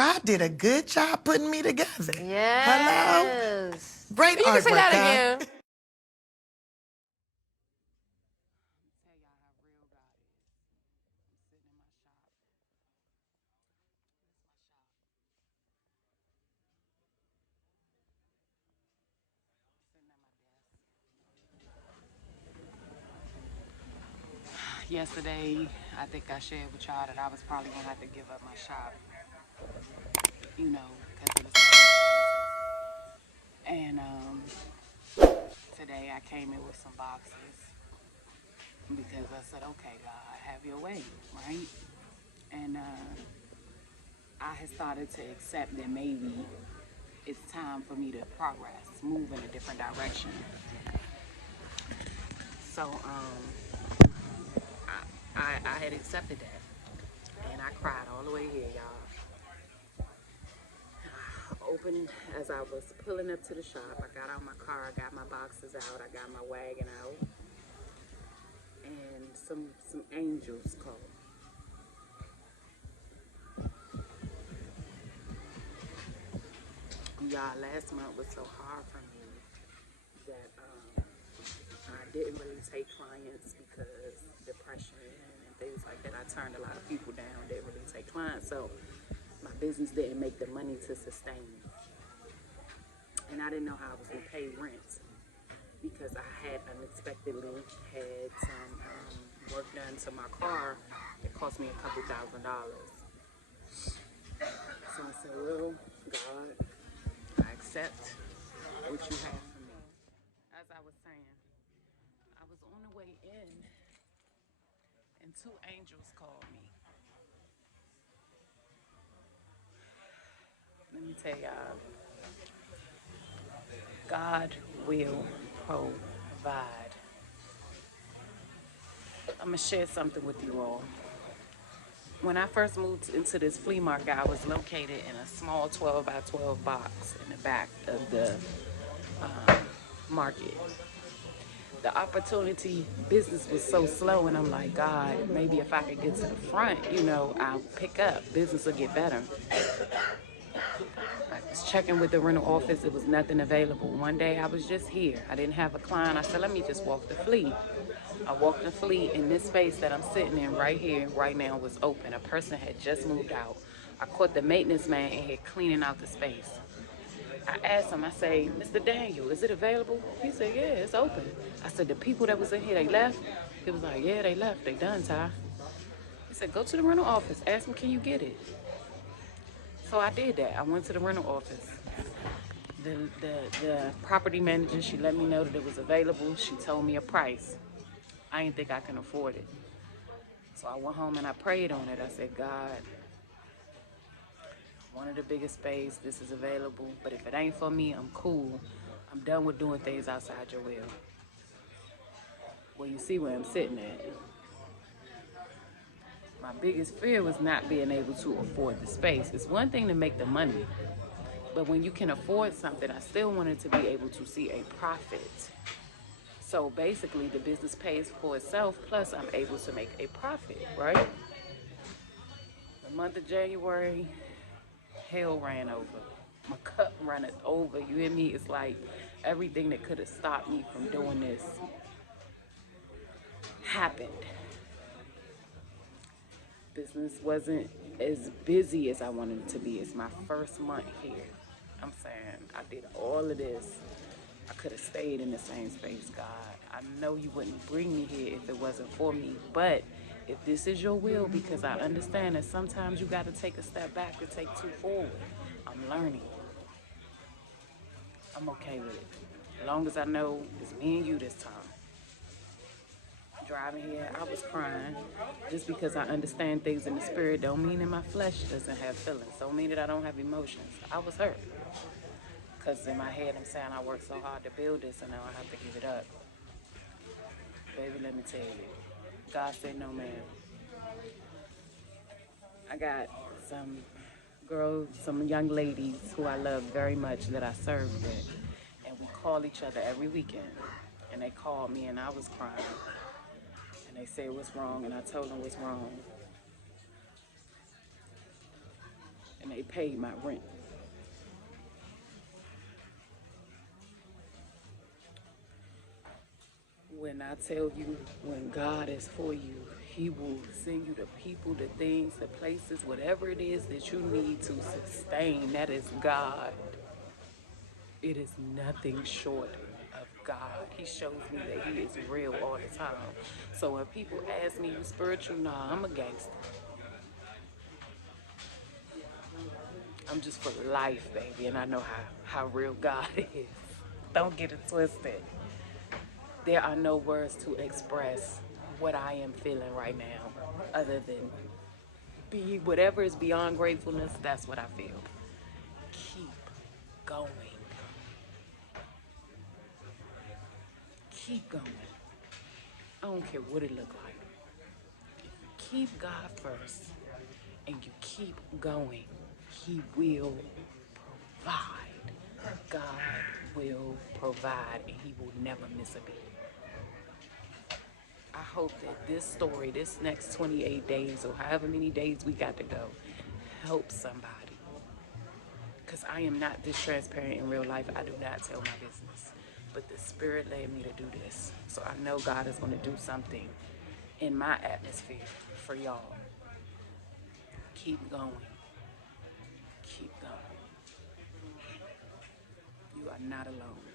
God did a good job putting me together. Yes. Hello? Great You can say artwork, that God. again. Yesterday, I think I shared with y'all that I was probably gonna have to give up my shop, because of the circumstances. And today I came in with some boxes because I said, okay, God, have your way, right? And I had started to accept that maybe it's time for me to progress, move in a different direction. So I had accepted that, and I cried all the way here, y'all. Opened as I was pulling up to the shop. I got out my car, I got my boxes out, I got my wagon out, and some angels called. Y'all, last month was so hard for me that I didn't really take clients because depression and things like that. I turned a lot of people down, didn't really take clients, so my business didn't make the money to sustain me. And I didn't know how I was going to pay rent because I had unexpectedly had some work done to my car. It cost me a couple $1,000. So I said, well, God, I accept what you have for me. As I was saying, I was on the way in and two angels called me. Let me tell y'all, God will provide. I'm going to share something with you all. When I first moved into this flea market, I was located in a small 12 by 12 box in the back of the market. The opportunity business was so slow, and I'm like, God, maybe if I could get to the front, I'll pick up. Business will get better. I was checking with the rental office. It was nothing available. One day I was just here. I didn't have a client. I said, let me just walk the flea. I walked the flea, and this space that I'm sitting in right here, right now, was open. A person had just moved out. I caught the maintenance man in here cleaning out the space. I asked him, I say, Mr. Daniel, is it available? He said, yeah, it's open. I said, the people that was in here, they left? He was like, yeah, they left. They done, Ty. He said, go to the rental office. Ask them, can you get it? So I did that. I went to the rental office. The property manager, she let me know that it was available. She told me a price. I didn't think I can afford it. So I went home and I prayed on it. I said, God, one of the biggest space, this is available. But if it ain't for me, I'm cool. I'm done with doing things outside your will. Well, you see where I'm sitting at. My biggest fear was not being able to afford the space. It's one thing to make the money, but when you can afford something, I still wanted to be able to see a profit. So basically, the business pays for itself, plus I'm able to make a profit, right? The month of January, hell ran over. My cup ran over, you hear me? It's like everything that could have stopped me from doing this happened. Business wasn't as busy as I wanted it to be. It's my first month here. I'm saying I did all of this. I could have stayed in the same space, God. I know you wouldn't bring me here if it wasn't for me, but if this is your will, because I understand that sometimes you got to take a step back to take two forward. I'm learning. I'm okay with it. As long as I know it's me and you this time. Driving here, I was crying. Just because I understand things in the spirit don't mean that my flesh doesn't have feelings. Don't mean that I don't have emotions. I was hurt. Because in my head, I'm saying I worked so hard to build this and now I have to give it up. Baby, let me tell you. God said no, ma'am. I got some girls, some young ladies who I love very much that I serve with. And we call each other every weekend. And they called me and I was crying. And they said what's wrong and I told them what's wrong. and they paid my rent. When I tell you, when God is for you, He will send you the people, the things, the places, whatever it is that you need to sustain. That is God. It is nothing short of God. He shows me that He is real all the time. So when people ask me, you spiritual? Nah, I'm a gangster. I'm just for life, baby, and I know how real God is. Don't get it twisted. There are no words to express what I am feeling right now other than be whatever is beyond gratefulness. That's what I feel. Keep going. Keep going. I don't care what it look like. Keep God first and you keep going. He will provide. God will provide and He will never miss a beat. I hope that this story, this next 28 days or however many days we got to go, helps somebody. Because I am not this transparent in real life. I do not tell my business. But the Spirit led me to do this. So I know God is going to do something in my atmosphere for y'all. Keep going. Keep going. You are not alone.